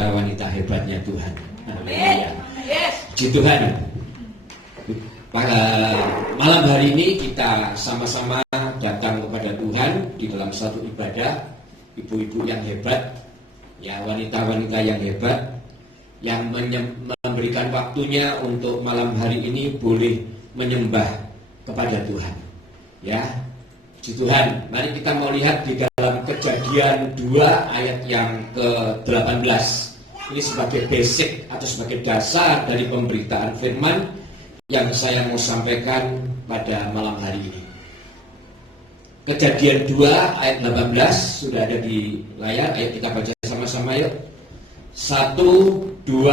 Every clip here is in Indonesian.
wanita-wanita hebatnya Tuhan. Haleluya. Puji Tuhan. Pada malam hari ini kita sama-sama datang kepada Tuhan di dalam satu ibadah. Ibu-ibu yang hebat, ya, wanita-wanita yang hebat, yang memberikan waktunya untuk malam hari ini boleh menyembah kepada Tuhan. Ya, puji Tuhan. Mari kita mau lihat di dalam Kejadian 2 ayat yang ke-18. Ini sebagai basic atau sebagai dasar dari pemberitaan firman yang saya mau sampaikan pada malam hari ini. Kejadian 2 ayat 18 sudah ada di layar. Ayo kita baca sama-sama yuk. 1, 2,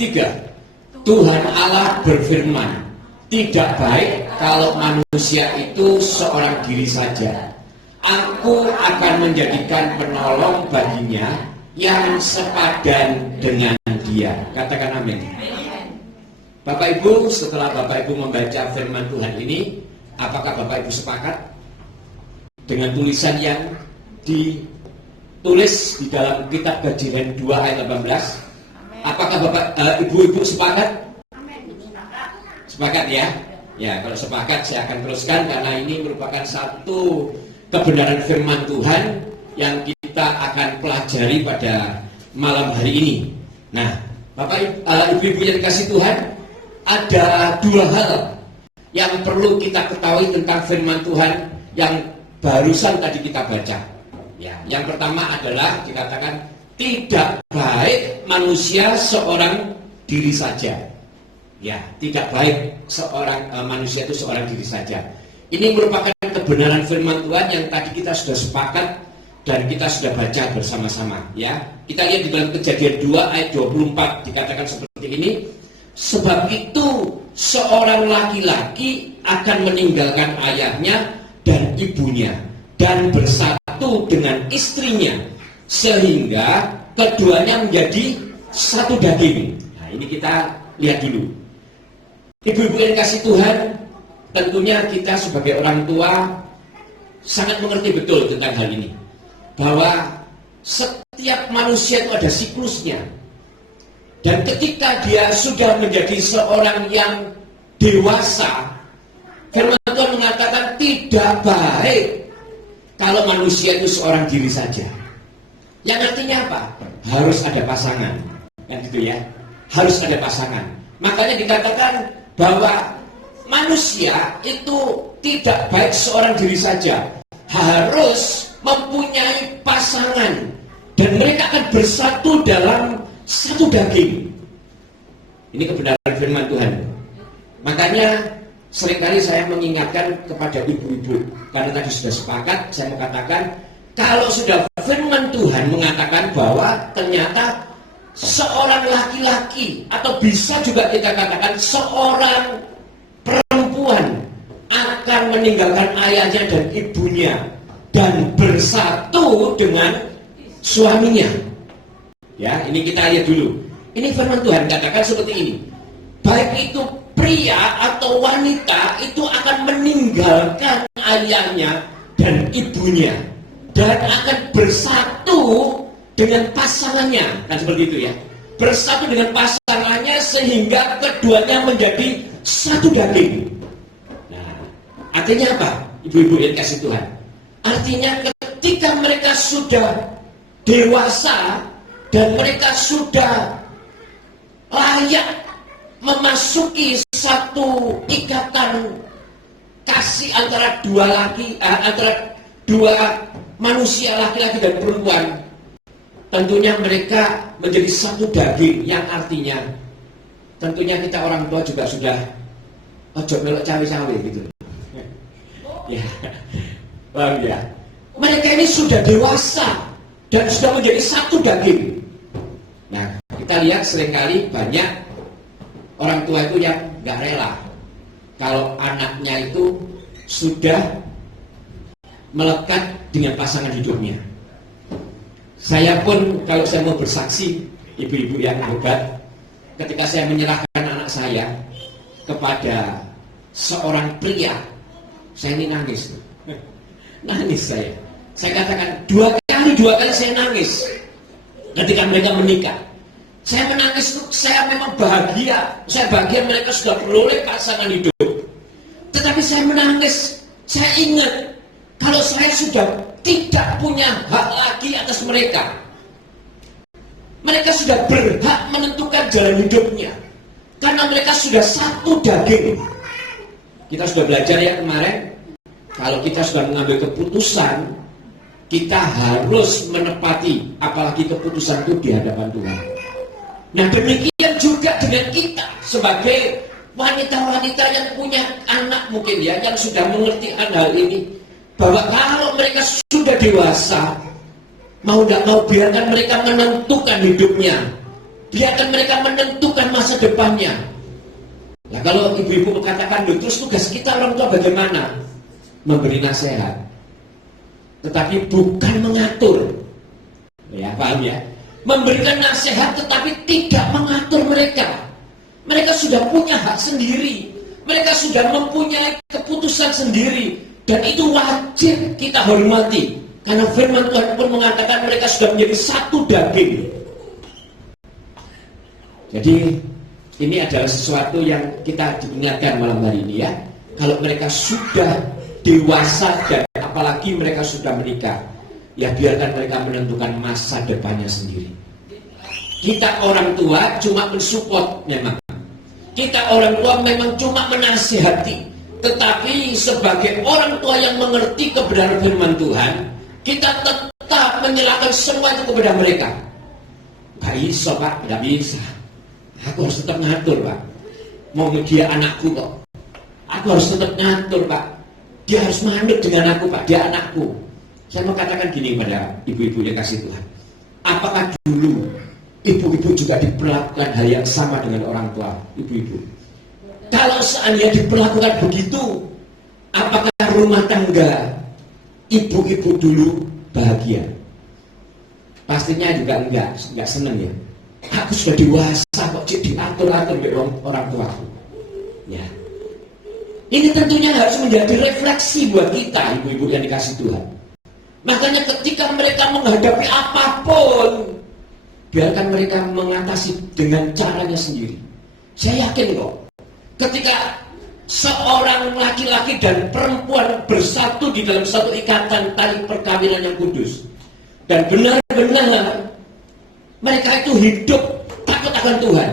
3. Tuhan Allah berfirman, tidak baik kalau manusia itu seorang diri saja. Aku akan menjadikan penolong baginya yang sepadan dengan dia. Katakan amin. Bapak Ibu, setelah Bapak Ibu membaca firman Tuhan ini, apakah Bapak Ibu sepakat dengan tulisan yang ditulis di dalam kitab Kejadian 2 ayat 18? Apakah Bapak Ibu sepakat? Sepakat ya? Ya, kalau sepakat saya akan teruskan karena ini merupakan satu kebenaran firman Tuhan yang kita akan pelajari pada malam hari ini. Nah, Bapak Ibu yang dikasih Tuhan, ada dua hal yang perlu kita ketahui tentang firman Tuhan yang barusan tadi kita baca. Ya, yang pertama adalah dikatakan tidak baik manusia seorang diri saja. Ya, tidak baik seorang manusia itu seorang diri saja. Ini merupakan kebenaran firman Tuhan yang tadi kita sudah sepakat dan kita sudah baca bersama-sama. Ya, kita lihat di dalam Kejadian 2 ayat 24 dikatakan seperti ini. Sebab itu seorang laki-laki akan meninggalkan ayahnya dan ibunya dan bersatu dengan istrinya sehingga keduanya menjadi satu daging. Nah, ini kita lihat dulu. Ibu-ibu yang kasih Tuhan, tentunya kita sebagai orang tua sangat mengerti betul tentang hal ini, bahwa setiap manusia itu ada siklusnya. Dan ketika dia sudah menjadi seorang yang dewasa, firman Tuhan mengatakan tidak baik kalau manusia itu seorang diri saja. Yang artinya apa? Harus ada pasangan. Kan gitu ya. Harus ada pasangan. Makanya dikatakan bahwa manusia itu tidak baik seorang diri saja. Harus mempunyai pasangan. Dan mereka akan bersatu dalam satu daging. Ini kebenaran firman Tuhan. Makanya seringkali saya mengingatkan kepada ibu-ibu, karena tadi sudah sepakat, saya mau katakan, kalau sudah firman Tuhan mengatakan bahwa ternyata seorang laki-laki, atau bisa juga kita katakan seorang perempuan akan meninggalkan ayahnya dan ibunya dan bersatu dengan suaminya. Ya, ini kita lihat dulu. Ini firman Tuhan katakan seperti ini. Baik itu pria atau wanita itu akan meninggalkan ayahnya dan ibunya dan akan bersatu dengan pasangannya. Kan seperti itu ya. Bersatu dengan pasangannya sehingga keduanya menjadi satu daging. Nah, artinya apa? Ibu-ibu yang kasih Tuhan. Artinya ketika mereka sudah dewasa dan mereka sudah layak memasuki satu ikatan kasih antara dua manusia, laki-laki dan perempuan, tentunya mereka menjadi satu daging, yang artinya tentunya kita orang tua juga sudah ojo melok cawe-cawe gitu. Ya, paham ya? Mereka ini sudah dewasa dan sudah menjadi satu daging. Nah, kita lihat seringkali banyak orang tua itu yang gak rela kalau anaknya itu sudah melekat dengan pasangan hidupnya. Saya pun kalau saya mau bersaksi, ibu-ibu yang hebat, ketika saya menyerahkan anak saya kepada seorang pria, saya ini nangis. Nangis saya. Saya katakan dua kali saya nangis. ketika mereka menikah. Saya menangis itu, saya memang bahagia. Saya bahagia mereka sudah beroleh pasangan hidup. Tetapi saya menangis, saya ingat kalau saya sudah tidak punya hak lagi atas mereka. Mereka sudah berhak menentukan jalan hidupnya, karena mereka sudah satu daging. Kita sudah belajar ya kemarin, kalau kita sudah mengambil keputusan, kita harus menepati, apalagi keputusan itu di hadapan Tuhan. Nah demikian juga dengan kita sebagai wanita-wanita yang punya anak mungkin ya, yang sudah mengerti hal ini, bahwa kalau mereka sudah dewasa, mau tidak mau biarkan mereka menentukan hidupnya, biarkan mereka menentukan masa depannya. Nah kalau ibu-ibu mengatakan, terus tugas kita orang tua bagaimana? Memberi nasihat, tetapi bukan mengatur. Ya paham ya? Memberikan nasihat tetapi tidak mengatur mereka. Mereka sudah punya hak sendiri, mereka sudah mempunyai keputusan sendiri, dan itu wajib kita hormati, karena firman Tuhan pun mengatakan mereka sudah menjadi satu daging. Jadi ini adalah sesuatu yang kita diingatkan malam hari ini ya. Kalau mereka sudah dewasa dan apalagi mereka sudah menikah, ya biarkan mereka menentukan masa depannya sendiri. Kita orang tua cuma mensupport memang. Kita orang tua memang cuma menasihati. Tetapi sebagai orang tua yang mengerti kebenaran firman Tuhan, kita tetap menyerahkan semua itu kepada mereka. Gak bisa Pak, gak bisa. Aku harus tetap ngatur Pak. Mau dia anakku kok. Aku harus tetap ngatur Pak. Dia harus manut dengan aku Pak, dia anakku. Saya mau katakan gini pada ibu-ibu yang kasih Tuhan. Apakah dulu ibu-ibu juga diperlakukan hal yang sama dengan orang tua ibu-ibu? Kalau seandainya diperlakukan begitu, apakah rumah tangga ibu-ibu dulu bahagia? Pastinya juga enggak senang ya. Aku sudah dewasa kok diatur-atur oleh orang tuaku. Ya. Ini tentunya harus menjadi refleksi buat kita, ibu-ibu yang dikasih Tuhan. Makanya ketika mereka menghadapi apapun, biarkan mereka mengatasi dengan caranya sendiri. Saya yakin kok, ketika seorang laki-laki dan perempuan bersatu di dalam satu ikatan tali perkawinan yang kudus, dan benar-benar mereka itu hidup takut akan Tuhan,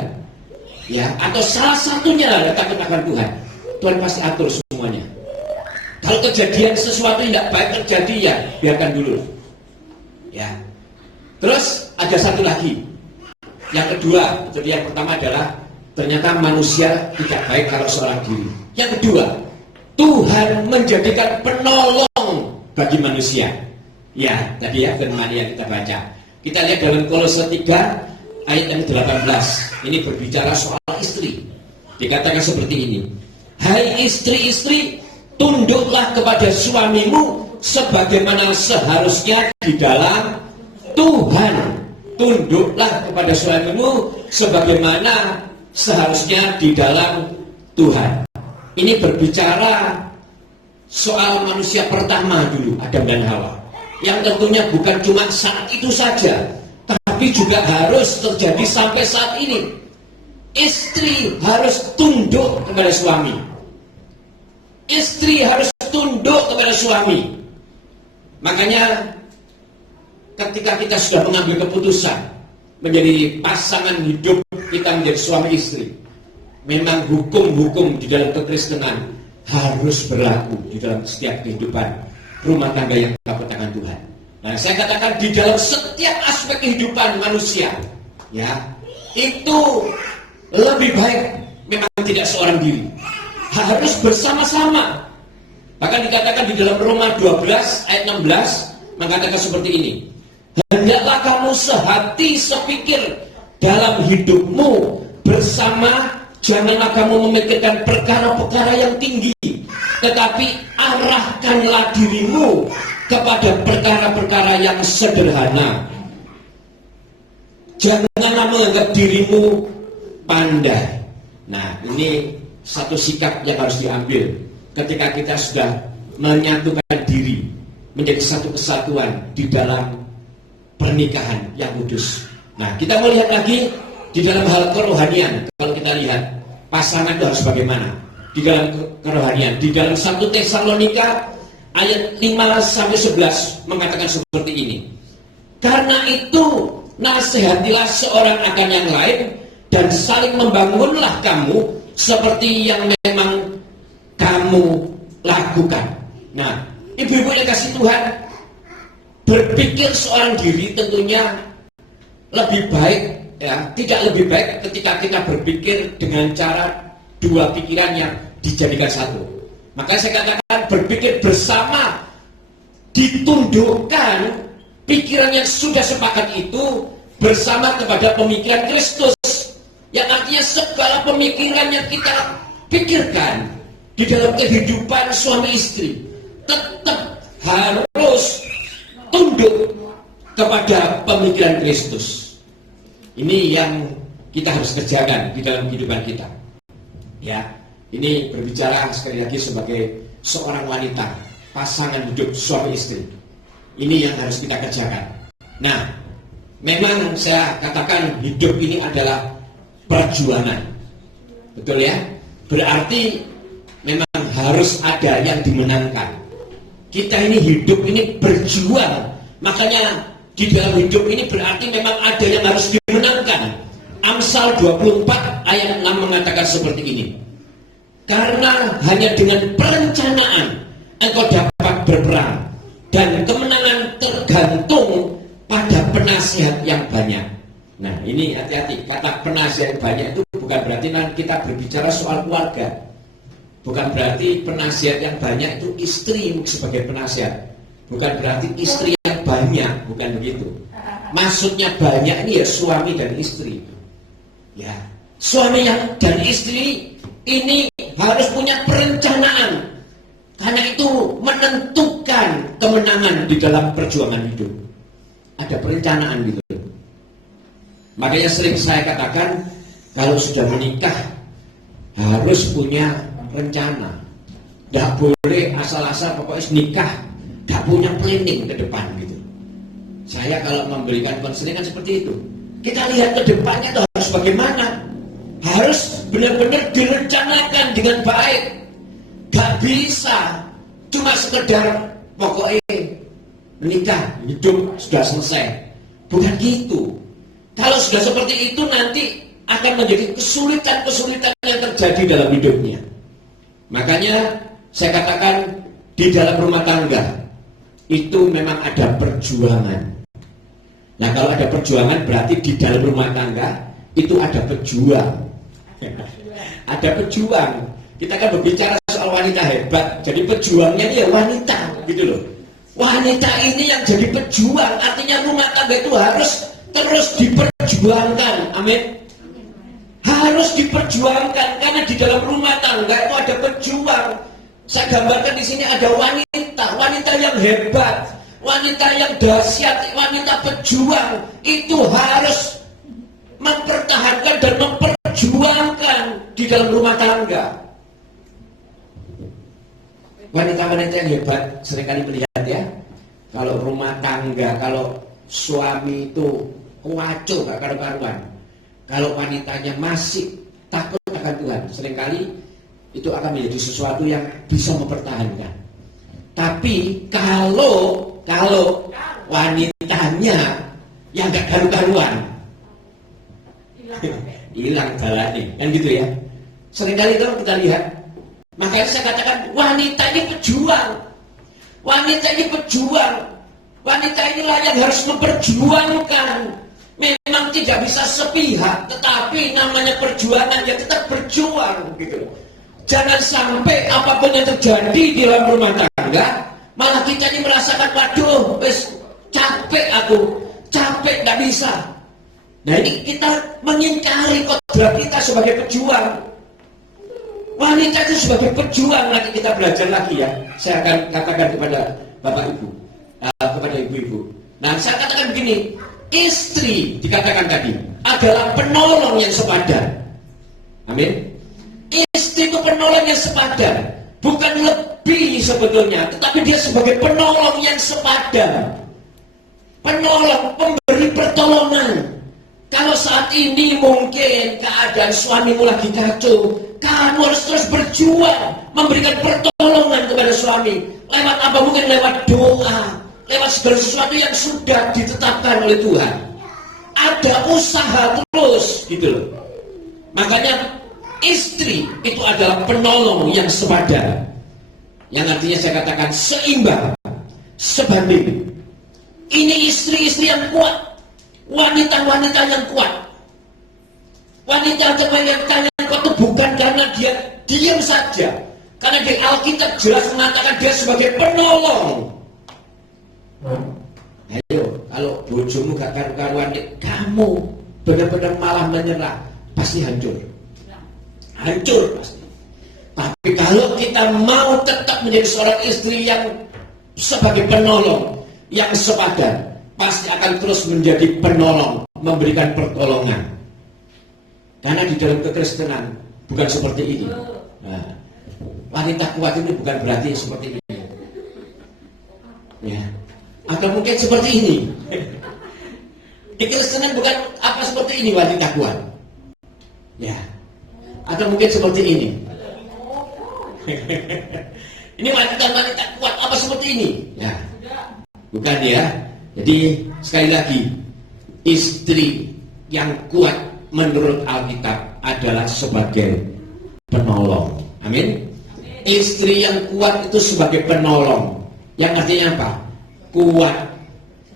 ya, atau salah satunya adalah takut akan Tuhan, Tuhan pasti atur semuanya. Kalau kejadian sesuatu yang tidak baik terjadi, ya biarkan dulu, ya. Terus ada satu lagi, yang kedua. Jadi yang pertama adalah ternyata manusia tidak baik kalau seorang diri. Yang kedua, Tuhan menjadikan penolong bagi manusia. Ya, tadi ya firman yang kita baca. Kita lihat dalam Kolose 3 ayat yang 18. Ini berbicara soal istri. Dikatakan seperti ini. Hai istri-istri, tunduklah kepada suamimu sebagaimana seharusnya di dalam Tuhan. Tunduklah kepada suamimu sebagaimana seharusnya di dalam Tuhan. Ini berbicara soal manusia pertama dulu, Adam dan Hawa, yang tentunya bukan cuma saat itu saja, tapi juga harus terjadi sampai saat ini. Istri harus tunduk kepada suami. Istri harus tunduk kepada suami. Makanya ketika kita sudah mengambil keputusan menjadi pasangan hidup, kita menjadi suami istri, memang hukum-hukum di dalam kekristenan harus berlaku di dalam setiap kehidupan rumah tangga yang takut akan Tuhan. Nah, saya katakan di dalam setiap aspek kehidupan manusia, ya, itu lebih baik memang tidak seorang diri, harus bersama-sama. Bahkan dikatakan di dalam Roma 12 ayat 16 mengatakan seperti ini. Hendaklah kamu sehati sepikir dalam hidupmu bersama, janganlah kamu memikirkan perkara-perkara yang tinggi, tetapi arahkanlah dirimu kepada perkara-perkara yang sederhana. Janganlah menganggap dirimu pandai. Nah, ini satu sikap yang harus diambil ketika kita sudah menyatukan diri menjadi satu kesatuan di dalam pernikahan yang kudus. Nah, kita mau lihat lagi di dalam hal kerohanian. Kalau kita lihat pasangan itu harus bagaimana di dalam kerohanian. Di dalam 1 Tesalonika ayat 5-11 mengatakan seperti ini. Karena itu nasihatilah seorang akan yang lain dan saling membangunlah kamu seperti yang memang kamu lakukan. Nah, ibu-ibu yang kasih Tuhan, berpikir seorang diri tentunya lebih baik, ya, tidak lebih baik ketika kita berpikir dengan cara dua pikiran yang dijadikan satu. Maka saya katakan berpikir bersama, ditundukkan pikiran yang sudah sepakat itu bersama kepada pemikiran Kristus, yang artinya segala pemikiran yang kita pikirkan di dalam kehidupan suami istri tetap harus tunduk kepada pemikiran Kristus. Ini yang kita harus kerjakan di dalam kehidupan kita. Ya, ini berbicara sekali lagi sebagai seorang wanita, pasangan hidup suami istri. Ini yang harus kita kerjakan. Nah, memang saya katakan hidup ini adalah perjuangan. Betul ya? Berarti memang harus ada yang dimenangkan. Kita ini hidup ini berjuang. Makanya di dalam hidup ini berarti memang ada yang harus dimenangkan. Amsal 24 ayat 6 mengatakan seperti ini. Karena hanya dengan perencanaan engkau dapat berperang, dan kemenangan tergantung pada penasihat yang banyak. Nah, ini hati-hati, kata penasihat banyak itu bukan berarti nanti kita berbicara soal keluarga. Bukan berarti penasihat yang banyak itu istri sebagai penasihat. Bukan berarti istri yang banyak, bukan begitu. Maksudnya banyak ini ya suami dan istri. Ya, suami dan istri ini harus punya perencanaan. Karena itu menentukan kemenangan di dalam perjuangan hidup. Ada perencanaan gitu. Makanya sering saya katakan kalau sudah menikah harus punya rencana. Tidak boleh asal-asal pokoknya nikah tidak punya planning ke depan gitu. Saya kalau memberikan konseling kan seperti itu. Kita lihat ke depannya itu harus bagaimana. Harus benar-benar direncanakan dengan baik. Gak bisa cuma sekedar pokoknya menikah, hidup sudah selesai. Bukan gitu. Kalau sudah seperti itu nanti akan menjadi kesulitan-kesulitan yang terjadi dalam hidupnya. Makanya saya katakan di dalam rumah tangga itu memang ada perjuangan. Nah, kalau ada perjuangan berarti di dalam rumah tangga itu ada pejuang. Ada pejuang. Kita kan berbicara soal wanita hebat. Jadi pejuangnya dia wanita gitu loh. Wanita ini yang jadi pejuang. Artinya rumah tangga itu harus terus diperjuangkan. Amin. Harus diperjuangkan karena di dalam rumah tangga itu ada pejuang. Saya gambarkan di sini ada wanita yang hebat, wanita yang dahsyat, wanita pejuang. Itu harus mempertahankan dan memperjuangkan di dalam rumah tangga. Wanita-wanita yang hebat seringkali melihat ya, kalau rumah tangga, kalau suami itu kuaco gak karu-karuan, kalau wanitanya masih takut akan Tuhan, seringkali itu akan menjadi sesuatu yang bisa mempertahankan. Tapi kalau wanitanya yang gak karu-karuan, hilang balanya, kan gitu ya. Seringkali itu kita lihat. Makanya saya katakan wanita ini pejuang. Wanita ini pejuang. Wanita inilah yang harus memperjuangkan. Memang tidak bisa sepihak, tetapi namanya perjuangan ya tetap berjuang gitu. Jangan sampai apapun yang terjadi di dalam rumah tangga malah kita ini merasakan waduh, capek aku, capek nggak bisa. Nah, ini kita mengingkari kodrat kita sebagai pejuang. Wanita itu sebagai pejuang, nanti kita belajar lagi ya. Saya akan katakan kepada Bapak Ibu, kepada Ibu-ibu. Nah, saya katakan begini, istri dikatakan tadi adalah penolong yang sepadan. Amin. Istri itu penolong yang sepadan, bukan lebih sebetulnya, tetapi dia sebagai penolong yang sepadan. Penolong, pemberi pertolongan. Kalau saat ini mungkin keadaan suamimu lagi kacau, kamu harus terus berjuang memberikan pertolongan kepada suami. Lewat apa? Mungkin lewat doa, lewat segala sesuatu yang sudah ditetapkan oleh Tuhan. Ada usaha terus gitu loh. Makanya istri itu adalah penolong yang sepadan. Yang artinya saya katakan seimbang, sebanding. Ini istri-istri yang kuat, wanita-wanita yang kuat. Wanita yang kalian kuat itu bukan karena dia diam saja. Karena di Alkitab jelas mengatakan dia sebagai penolong. Ayo, kalau bojomu gak karu-karuan, kamu benar-benar malah menyerah, pasti hancur. Hancur pasti. Tapi kalau kita mau tetap menjadi seorang istri yang sebagai penolong, yang sepadan, pasti akan terus menjadi penolong, memberikan pertolongan. Karena di dalam kekristenan bukan seperti ini. Nah, wanita kuat ini bukan berarti seperti ini. Ya. Atau mungkin seperti ini. Di kekristenan bukan apa seperti ini wanita kuat. Ya. Atau mungkin seperti ini. Ini wanita-wanita kuat apa seperti ini? Ya. Bukan ya. Jadi sekali lagi, istri yang kuat menurut Alkitab adalah sebagai penolong. Amin. Istri yang kuat itu sebagai penolong. Yang artinya apa? Kuat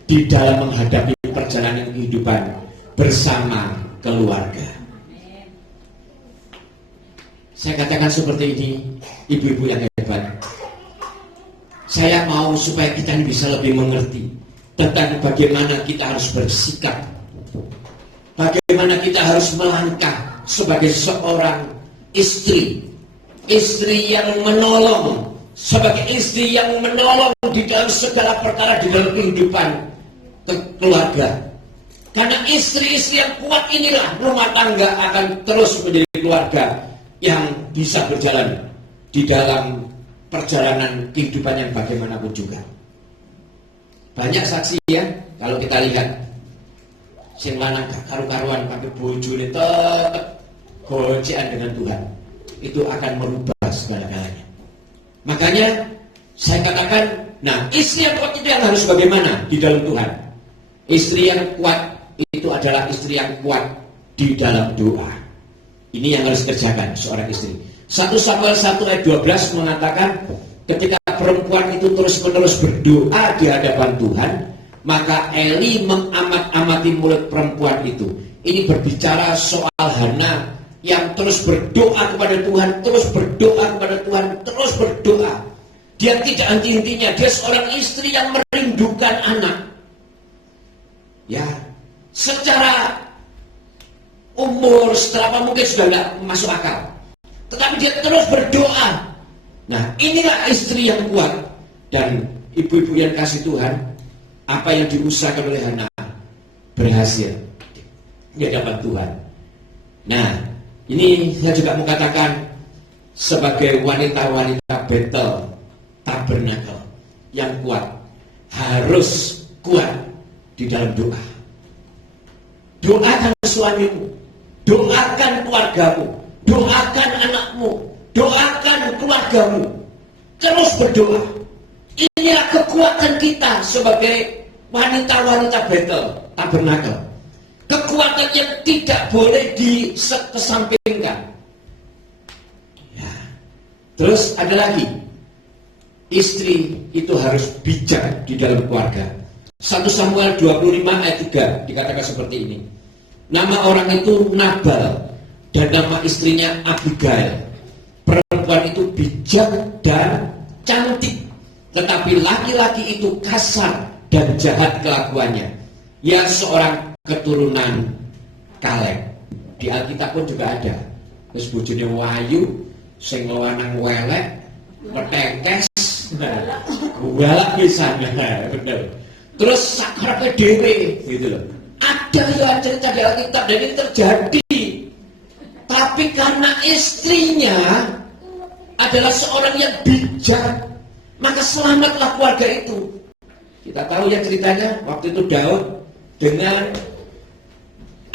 di dalam menghadapi perjalanan kehidupan bersama keluarga. Saya katakan seperti ini, ibu-ibu yang hebat. Saya mau supaya kita bisa lebih mengerti tentang bagaimana kita harus bersikap, bagaimana kita harus melangkah sebagai seorang istri, istri yang menolong, sebagai istri yang menolong di dalam segala perkara di dalam kehidupan keluarga. Karena istri-istri yang kuat inilah rumah tangga akan terus menjadi keluarga yang bisa berjalan di dalam perjalanan kehidupan yang bagaimanapun juga. Banyak saksi ya, kalau kita lihat sing lanang karu-karuan pakai bojone tetep gocekan dengan Tuhan, itu akan merubah segala-galanya. Makanya saya katakan, nah istri yang kuat itu yang harus bagaimana di dalam Tuhan? Istri yang kuat itu adalah istri yang kuat di dalam doa. Ini yang harus dikerjakan seorang istri. 1 Samuel 1 ayat 12 mengatakan, ketika perempuan itu terus-menerus berdoa di hadapan Tuhan, maka Eli mengamat-amati mulut perempuan itu. Ini berbicara soal Hana yang terus berdoa kepada Tuhan, terus berdoa kepada Tuhan, terus berdoa. Dia tidak henti-hentinya. Dia seorang istri yang merindukan anak. Ya, secara umur setelah mungkin sudah tidak masuk akal, tetapi dia terus berdoa. Nah, inilah istri yang kuat. Dan ibu-ibu yang kasih Tuhan, apa yang diusahakan oleh Hana berhasil di hadapan Tuhan. Nah, ini saya juga mau katakan sebagai wanita-wanita Betel Tabernakel yang kuat, harus kuat di dalam doa. Doakan suamimu, doakan keluargamu, doakan anakmu, doakan keluargamu. Terus berdoa. Inilah kekuatan kita sebagai wanita-wanita Betel Tabernakel. Kekuatan yang tidak boleh dikesampingkan. Ya. Terus ada lagi, istri itu harus bijak di dalam keluarga. 1 Samuel 25 ayat 3 dikatakan seperti ini. Nama orang itu Nabal dan nama istrinya Abigail. Perempuan itu bijak dan cantik, tetapi laki-laki itu kasar dan jahat kelakuannya. Ia seorang keturunan Kaleb. Di Alkitab pun juga ada. Terus bojone wayu, sing lanang welek, petekes, galak pisan. Bener. Terus sakrape dhewe gitu loh. Ada ya cerita di Alkitab dan ini terjadi. Tapi karena istrinya adalah seorang yang bijak, maka selamatlah keluarga itu. Kita tahu ya ceritanya, waktu itu Daud dengan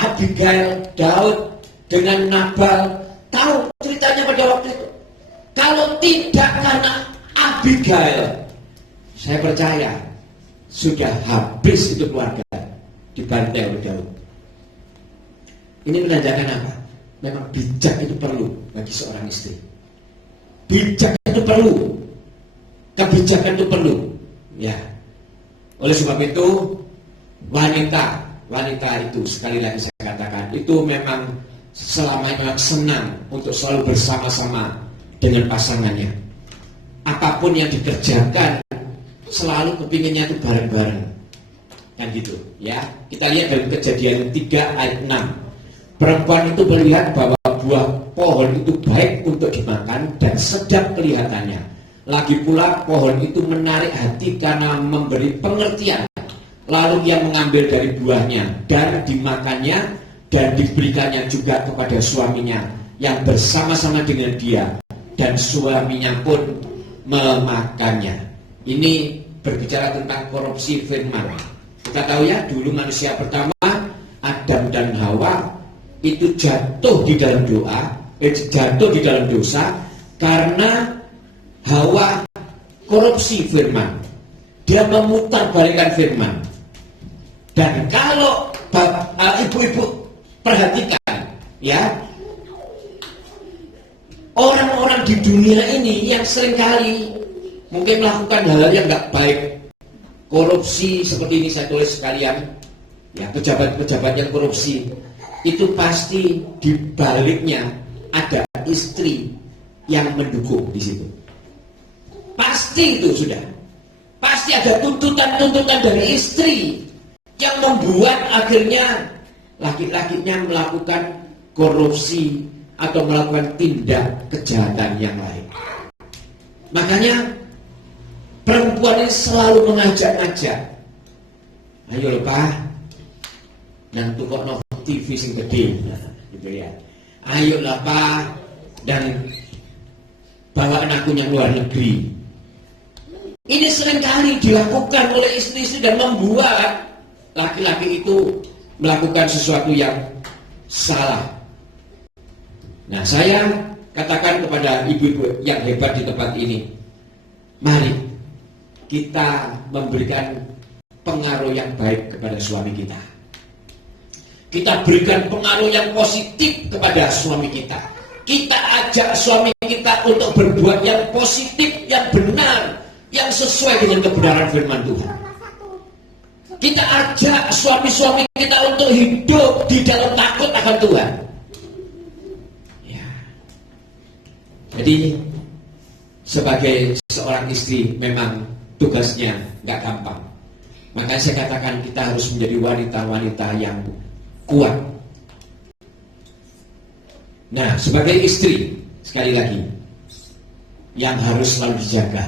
Abigail, Daud dengan Nabal, tahu ceritanya pada waktu itu. Kalau tidak karena Abigail, saya percaya sudah habis itu keluarga, dibantai oleh Daud. Ini menandakan apa? Memang bijak itu perlu bagi seorang istri. Bijak itu perlu, kebijakan itu perlu. Ya. Oleh sebab itu, wanita itu sekali lagi saya katakan, itu memang selamanya senang untuk selalu bersama-sama dengan pasangannya. Apapun yang dikerjakan, selalu kepinginnya itu bareng-bareng. Kan gitu, ya. Kita lihat dalam Kejadian 3 ayat 6. Perempuan itu melihat bahwa buah pohon itu baik untuk dimakan dan sedap kelihatannya. Lagi pula pohon itu menarik hati karena memberi pengertian. Lalu ia mengambil dari buahnya dan dimakannya dan diberikannya juga kepada suaminya yang bersama-sama dengan dia, dan suaminya pun memakannya. Ini berbicara tentang korupsi firman. Kita tahu ya, dulu manusia pertama Adam dan Hawa itu jatuh di dalam dosa karena Hawa korupsi firman. Dia memutarbalikkan firman. Dan kalau ibu-ibu perhatikan, ya, orang-orang di dunia ini yang seringkali mungkin melakukan hal-hal yang nggak baik, korupsi seperti ini saya tulis sekalian, ya, pejabat-pejabat yang korupsi, itu pasti di baliknya ada istri yang mendukung di situ. Pasti itu sudah. Pasti ada tuntutan-tuntutan dari istri yang membuat akhirnya laki-lakinya melakukan korupsi atau melakukan tindak kejahatan yang lain. Makanya perempuan ini selalu mengajak-ngajak, ayo Pak, nang tukokno TV sing gede, gitu ya. Ayolah Pak, dan bawa anakku yang luar negeri. Ini seringkali dilakukan oleh istri-istri dan membuat laki-laki itu melakukan sesuatu yang salah. Nah, saya katakan kepada ibu-ibu yang hebat di tempat ini, mari kita memberikan pengaruh yang baik kepada suami kita. Kita berikan pengaruh yang positif kepada suami kita. Kita ajak suami kita untuk berbuat yang positif, yang benar, yang sesuai dengan kebenaran firman Tuhan. Kita ajak suami-suami kita untuk hidup di dalam takut akan Tuhan. Ya. Jadi sebagai seorang istri memang tugasnya nggak gampang. Makanya saya katakan kita harus menjadi wanita-wanita yang kuat. Nah, sebagai istri, sekali lagi, yang harus selalu dijaga,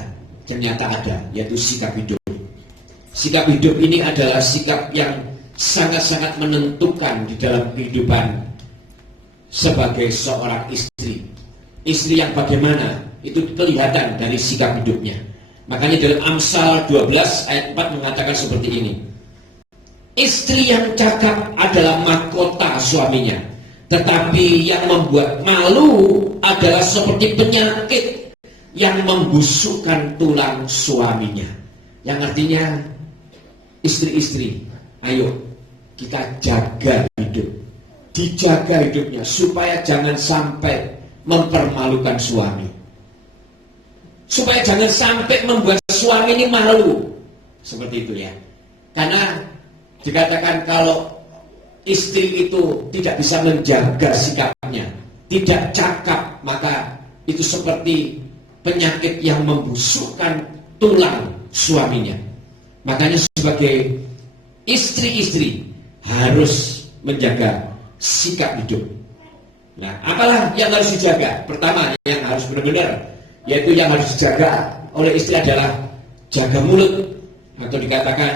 ternyata ada, yaitu sikap hidup. Sikap hidup ini adalah sikap yang sangat-sangat menentukan di dalam kehidupan sebagai seorang istri. Istri yang bagaimana, itu kelihatan dari sikap hidupnya. Makanya dalam Amsal 12 ayat 4 mengatakan seperti ini. Istri yang cakap adalah mahkota suaminya, tetapi yang membuat malu adalah seperti penyakit yang membusukkan tulang suaminya. Yang artinya, istri-istri, ayo kita jaga hidup, dijaga hidupnya supaya jangan sampai mempermalukan suami, supaya jangan sampai membuat suami ini malu, seperti itu ya. Karena dikatakan kalau istri itu tidak bisa menjaga sikapnya, tidak cakap, maka itu seperti penyakit yang membusukkan tulang suaminya. Makanya sebagai istri-istri harus menjaga sikap hidup. Nah, apalah yang harus dijaga? Pertama, yang harus benar-benar, yaitu yang harus dijaga oleh istri adalah jaga mulut, atau dikatakan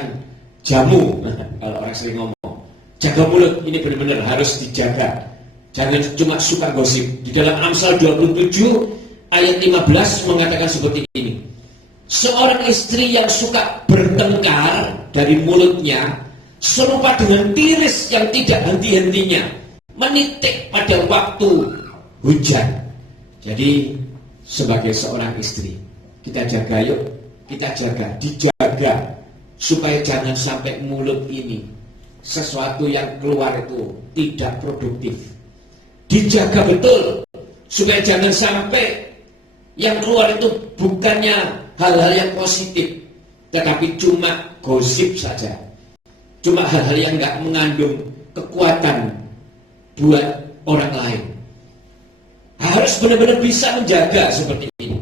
jamu, kalau orang sering ngomong. Jaga mulut ini benar-benar harus dijaga. Jangan cuma suka gosip. Di dalam Amsal 27 ayat 15 mengatakan seperti ini. Seorang istri yang suka bertengkar dari mulutnya serupa dengan tiris yang tidak henti-hentinya menitik pada waktu hujan. Jadi sebagai seorang istri, kita jaga yuk, kita jaga, dijaga supaya jangan sampai mulut ini sesuatu yang keluar itu tidak produktif. Dijaga betul supaya jangan sampai yang keluar itu bukannya hal-hal yang positif, tetapi cuma gosip saja, cuma hal-hal yang nggak mengandung kekuatan buat orang lain. Harus benar-benar bisa menjaga seperti ini.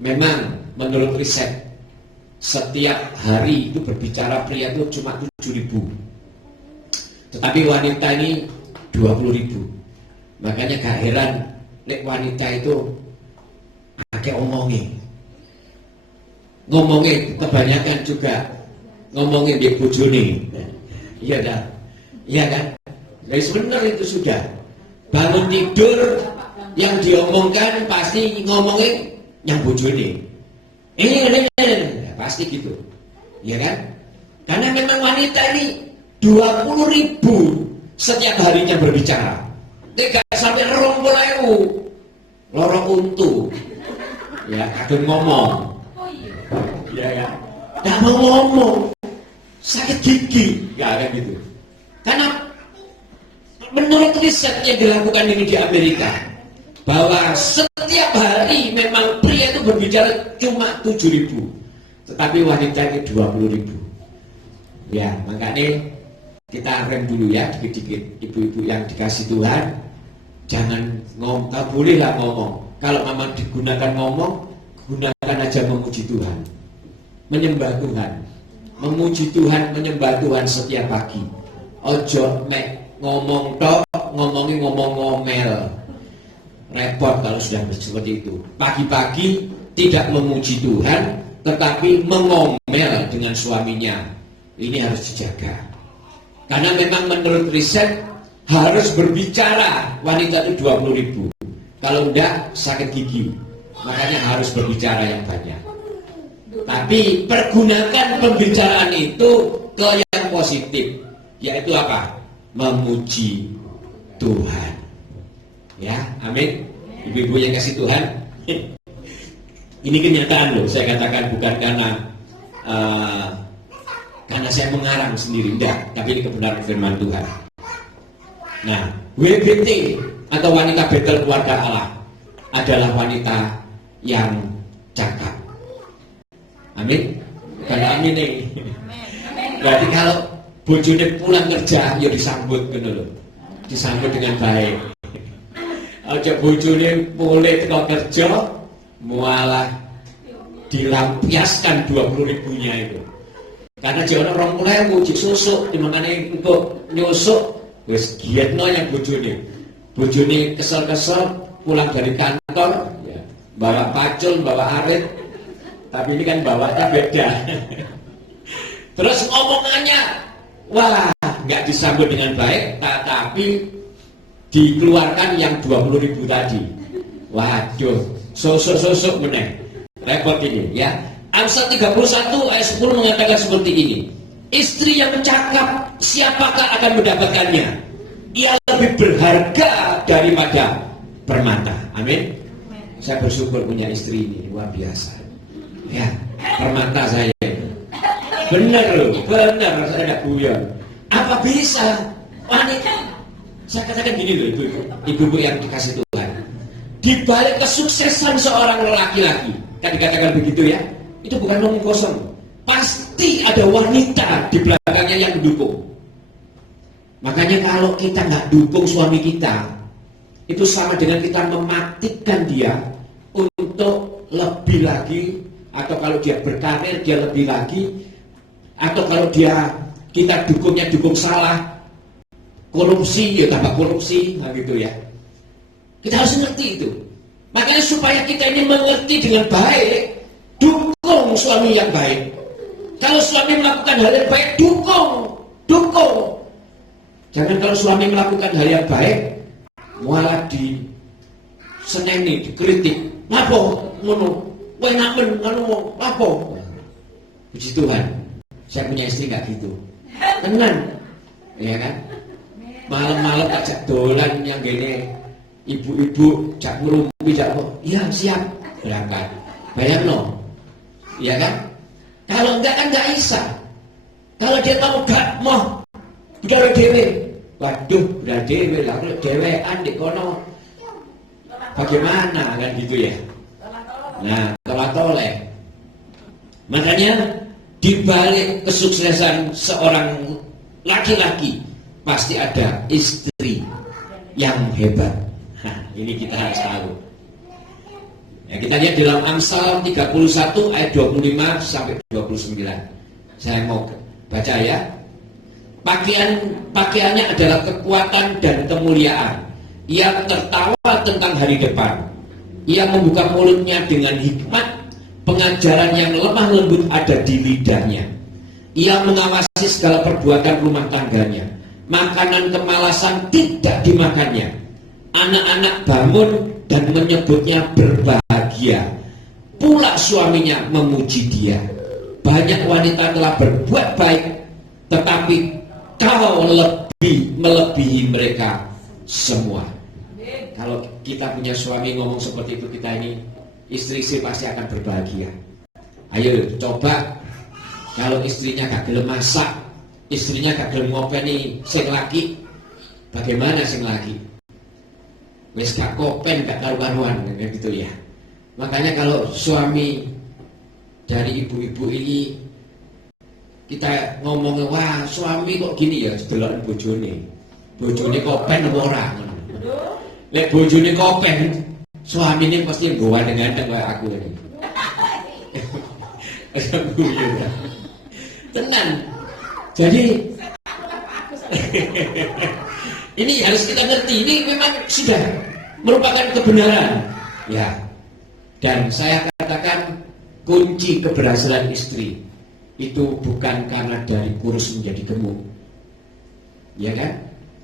Memang menurut riset, setiap hari itu berbicara pria itu cuma 7.000, tetapi wanita ini 20.000. Makanya gak heran lek wanita itu agak ngomongnya kebanyakan juga ngomongin dia bojone. Iya dah, iya kan? Guys, benar itu sudah. Bangun tidur yang diomongkan pasti ngomongin yang bojone. Ini pasti gitu, ya kan? Karena memang wanita ini 20.000 setiap harinya berbicara. Tidak sampai 20.000 lorong untu, ya kadang ngomong, ya kan? Tidak mau ngomong, sakit gigi, ya kan gitu. Karena menurut riset yang dilakukan ini di Amerika, bahwa setiap hari memang pria itu berbicara cuma 7.000, tetapi wanita itu 20.000. Ya, makanya kita rem dulu ya dikit-dikit, ibu-ibu yang dikasih Tuhan, jangan ngomong, bolehlah ngomong. Kalau memang digunakan ngomong, gunakan aja memuji Tuhan, menyembah Tuhan, memuji Tuhan, menyembah Tuhan setiap pagi. Ojo mek ngomong tok, ngomong ngomel. Repot kalau sudah seperti itu. Pagi-pagi tidak memuji Tuhan, tetapi mengomel dengan suaminya. Ini harus dijaga. Karena memang menurut riset harus berbicara wanita itu 20.000. Kalau enggak sakit gigi. Makanya harus berbicara yang banyak. Tapi pergunakan pembicaraan itu ke yang positif, yaitu apa? Memuji Tuhan. Ya, amin. Ibu-ibu yang kasih Tuhan. Ini kenyataan loh. Saya katakan bukan karena saya mengarang sendiri, enggak. Tapi ini kebenaran firman Tuhan. Nah, WBT atau wanita Betel keluarga Allah adalah wanita yang cakap. Amin. Karena amin nih. Berarti kalau bojone pulang kerja, ya disambut gitu loh. Disambut dengan baik. Aja bojone boleh teko kerja, mualah dilampiaskan 20.000-nya itu. Karena jangan orang mulai muji susuk, dimana engko nyusuk, wis giatno yang bojone. Bojone kesel-kesel pulang dari kantor, ya, bawa pacul, bawa arit, tapi ini kan bawanya beda. Terus omongannya, wah, nggak disambut dengan baik, tapi dikeluarkan yang 20.000 tadi. Waduh, sosok meneng. Repot ini, ya. Amsal 31 ayat 10 mengatakan seperti ini. Istri yang cakap, siapakah akan mendapatkannya? Ia lebih berharga daripada permata. Amin. Saya bersyukur punya istri ini, luar biasa. Ya, permata saya. Benar loh, benar, saya tidak guyon. Apa bisa wanita? Saya katakan gini loh, ibu-ibu yang dikasih Tuhan. Di balik kesuksesan seorang laki-laki, kan dikatakan begitu ya, itu bukan omong kosong. Pasti ada wanita di belakangnya yang mendukung. Makanya kalau kita nggak dukung suami kita, itu sama dengan kita mematikan dia untuk lebih lagi, atau kalau dia berkarir dia lebih lagi, atau kalau kita dukungnya dukung salah, korupsi ya tambah korupsi, nah gitu ya. Kita harus ngerti itu. Makanya supaya kita ini mengerti dengan baik, dukung suami yang baik. Kalau suami melakukan hal yang baik, dukung. Jangan kalau suami melakukan hal yang baik, malah diseneni, dikritik. Lapo ngono? Kowe nak men ngono lapo? Puji Tuhan. Saya punya istri nggak gitu. Tenan, ya kan? Malam-malam ajak dolan yang gini, ibu-ibu jak ngerumpi jak kok, iya siap berangkat. Bayang no, ya kan? Kalau enggak kan nggak bisa. Kalau dia tahu gak mau, gawe dewe, waduh, udah dewe lah, kalau dewean di kono, bagaimana kan gitu ya? Nah, tolak-tolak. Makanya di balik kesuksesan seorang laki-laki pasti ada istri yang hebat. Nah, ini kita harus tahu. Ya, kita lihat dalam Amsal 31 ayat 25 sampai 29. Saya mau baca ya. Pakaiannya adalah kekuatan dan kemuliaan. Ia tertawa tentang hari depan. Ia membuka mulutnya dengan hikmat. Pengajaran yang lemah lembut ada di lidahnya. Ia mengawasi segala perbuatan rumah tangganya. Makanan kemalasan tidak dimakannya. Anak-anak bangun dan menyebutnya berbahagia. Pula suaminya memuji dia. Banyak wanita telah berbuat baik, tetapi kau lebih melebihi mereka semua. Kalau kita punya suami ngomong seperti itu, kita ini istri-istri pasti akan berbahagia. Ayo coba, kalau istrinya gak gelem masak, istrinya gak gelem ngopeni sing laki, bagaimana sing laki? Wes gak kopen, gak karu-karuan gitu ya. Makanya kalau suami dari ibu-ibu ini kita ngomongnya, wah suami kok gini ya, sedelan bojone kopen apa ora? Lek bojone kopen, suami ini pasti gowan dengan kayak aku ini. Tenang. Jadi ini harus kita ngerti, ini memang sudah merupakan kebenaran. Ya. Dan saya katakan kunci keberhasilan istri itu bukan karena dari kurus menjadi gemuk. Ya kan?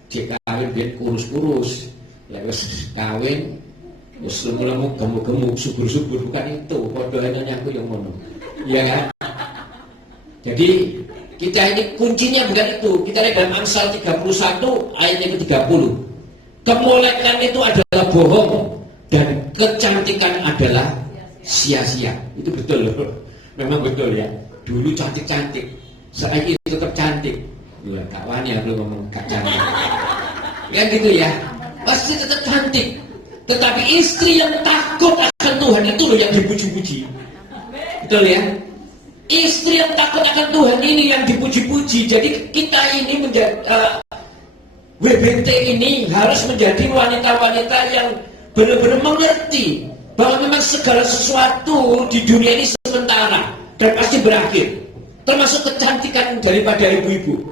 Jika kawin biar kurus-kurus, ya wis kawin wis lemu-lemu gemuk-gemuk, subur-subur, bukan itu. Podoane aku yang ngono. Iya kan? Jadi kita ini kuncinya bukan itu. Kita lihat dalam Amsal 31 ayatnya ke-30. Kemolekan itu adalah bohong dan kecantikan adalah sia-sia. Itu betul loh. Memang betul ya. Dulu cantik-cantik, sekarang itu tetap cantik. Wah, Kak Wani aku ngomong gak cantik. Kan gitu ya. Pasti tetap cantik. Tetapi istri yang takut akan Tuhan itu loh yang dipuji-puji. Betul ya? Istri yang takut akan Tuhan ini yang dipuji-puji. Jadi kita ini menjadi WBT ini harus menjadi wanita-wanita yang benar-benar mengerti bahwa memang segala sesuatu di dunia ini sementara dan pasti berakhir, termasuk kecantikan daripada ibu-ibu.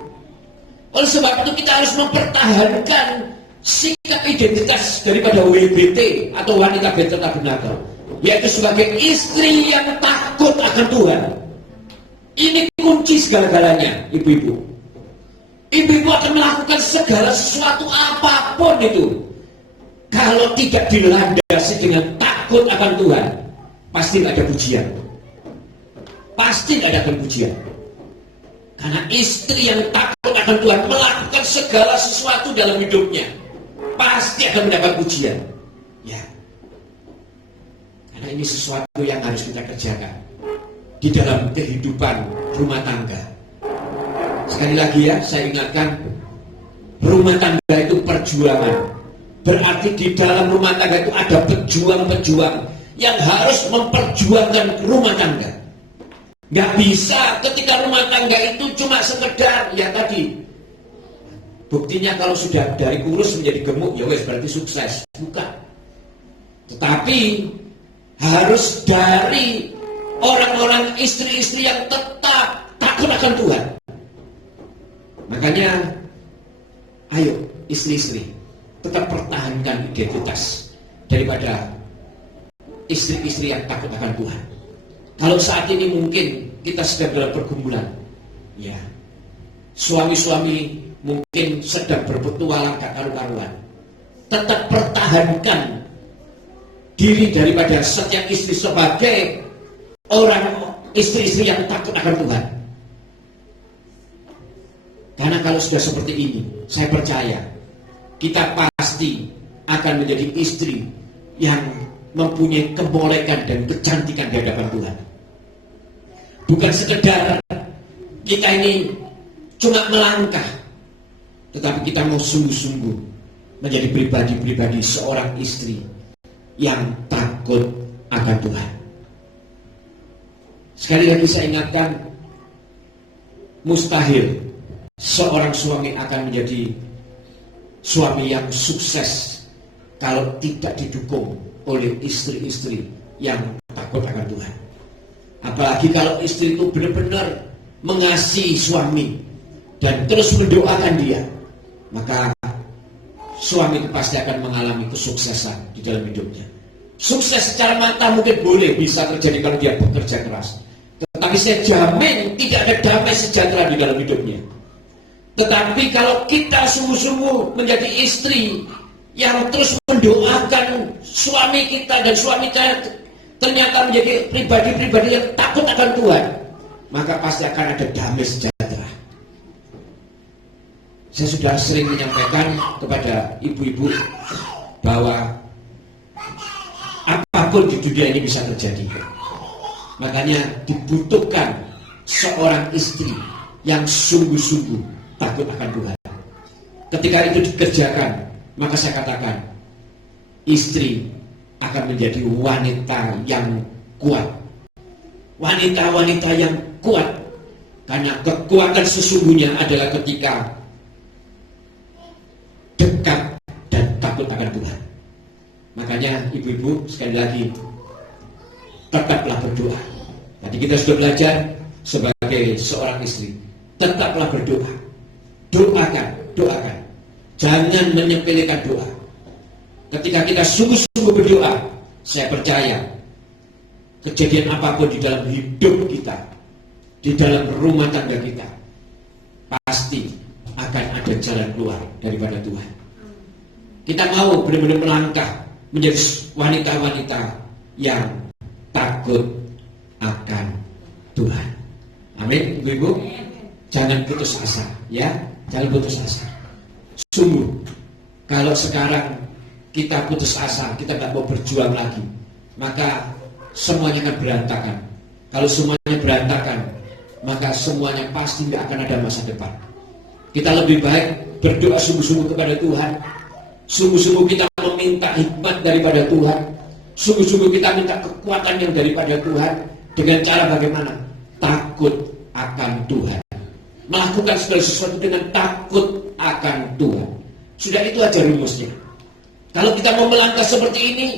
Oleh sebab itu kita harus mempertahankan sikap identitas daripada WBT atau wanita Bethel Tabernakel, yaitu sebagai istri yang takut akan Tuhan. Ini kunci segala-galanya, ibu-ibu. Ibu-ibu akan melakukan segala sesuatu apapun itu, kalau tidak dilandasi dengan takut akan Tuhan, pasti tidak ada pujian. Pasti tidak ada pujian. Karena istri yang takut akan Tuhan melakukan segala sesuatu dalam hidupnya, pasti akan mendapat pujian. Ya. Karena ini sesuatu yang harus kita kerjakan di dalam kehidupan rumah tangga. Sekali lagi ya, saya ingatkan, rumah tangga itu perjuangan. Berarti di dalam rumah tangga itu ada pejuang-pejuang yang harus memperjuangkan rumah tangga. Gak bisa ketika rumah tangga itu cuma sekedar ya tadi. Buktinya kalau sudah dari kurus menjadi gemuk, ya wes berarti sukses. Bukan. Tetapi harus dari orang-orang istri-istri yang tetap takut akan Tuhan. Makanya ayo istri-istri tetap pertahankan identitas daripada istri-istri yang takut akan Tuhan. Kalau saat ini mungkin kita sedang dalam pergumulan, ya, suami-suami mungkin sedang berpetualang gak karu-karuan, tetap pertahankan diri daripada setiap istri sebagai orang istri-istri yang takut akan Tuhan. Karena kalau sudah seperti ini, saya percaya kita pasti akan menjadi istri yang mempunyai kemolekan dan kecantikan di hadapan Tuhan. Bukan sekedar kita ini cuma melangkah, tetapi kita mau sungguh-sungguh menjadi pribadi-pribadi seorang istri yang takut akan Tuhan. Sekali lagi saya ingatkan, mustahil seorang suami akan menjadi suami yang sukses kalau tidak didukung oleh istri-istri yang takut akan Tuhan. Apalagi kalau istri itu benar-benar mengasihi suami dan terus mendoakan dia, maka suami itu pasti akan mengalami kesuksesan di dalam hidupnya. Sukses secara mata mungkin boleh bisa terjadi kalau dia bekerja keras, tetapi saya jamin tidak ada damai sejahtera di dalam hidupnya. Tetapi kalau kita sungguh-sungguh menjadi istri yang terus mendoakan suami kita, dan suami kita ternyata menjadi pribadi-pribadi yang takut akan Tuhan, maka pasti akan ada damai sejahtera. Saya sudah sering menyampaikan kepada ibu-ibu bahwa apapun di dunia ini bisa terjadi. Makanya dibutuhkan seorang istri yang sungguh-sungguh takut akan Tuhan. Ketika itu dikerjakan, maka saya katakan istri akan menjadi wanita yang kuat. Wanita-wanita yang kuat. Karena kekuatan sesungguhnya adalah ketika dekat dan takut akan Tuhan. Makanya ibu-ibu sekali lagi tetaplah berdoa. Tadi kita sudah belajar sebagai seorang istri, tetaplah berdoa. Doakan. Jangan menyepelekan doa. Ketika kita sungguh-sungguh berdoa, saya percaya kejadian apapun di dalam hidup kita, di dalam rumah tangga kita, pasti akan ada jalan keluar daripada Tuhan. Kita mau benar-benar melangkah menjadi wanita-wanita yang takut akan Tuhan. Amin, ibu-ibu. Jangan putus asa, ya. Jangan putus asa. Sungguh, kalau sekarang kita putus asa, kita nggak mau berjuang lagi, maka semuanya akan berantakan. Kalau semuanya berantakan, maka semuanya pasti nggak akan ada masa depan. Kita lebih baik berdoa sungguh-sungguh kepada Tuhan. Sungguh-sungguh kita meminta hikmat daripada Tuhan. Sungguh-sungguh kita minta kekuatan yang daripada Tuhan. Dengan cara bagaimana? Takut akan Tuhan. Melakukan segala sesuatu dengan takut akan Tuhan. Sudah itu aja rumusnya. Kalau kita mau melangkah seperti ini,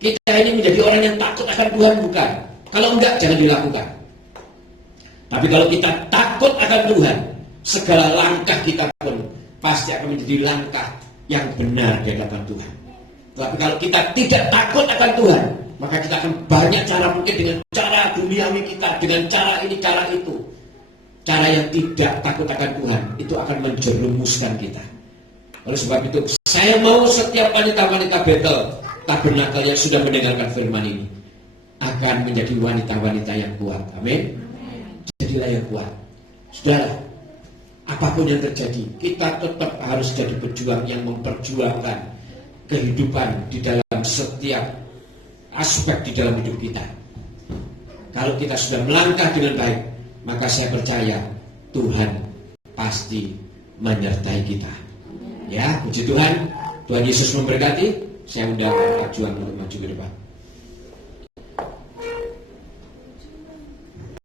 kita ini menjadi orang yang takut akan Tuhan, bukan? Kalau enggak, jangan dilakukan. Tapi kalau kita takut akan Tuhan, segala langkah kita pun pasti akan menjadi langkah yang benar di hadapan Tuhan. Tapi kalau kita tidak takut akan Tuhan, maka kita akan banyak cara, mungkin dengan cara duniawi kita, dengan cara ini, cara itu. Cara yang tidak takut akan Tuhan, itu akan menjerumuskan kita. Oleh sebab itu, saya mau setiap wanita-wanita Betel Tabernakel yang sudah mendengarkan firman ini akan menjadi wanita-wanita yang kuat. Amin. Jadilah yang kuat. Sudahlah, apapun yang terjadi, kita tetap harus jadi pejuang yang memperjuangkan kehidupan di dalam setiap aspek di dalam hidup kita. Kalau kita sudah melangkah dengan baik, maka saya percaya Tuhan pasti menyertai kita. Ya, puji Tuhan. Tuhan Yesus memberkati. Saya undang Pak Juan untuk maju ke depan.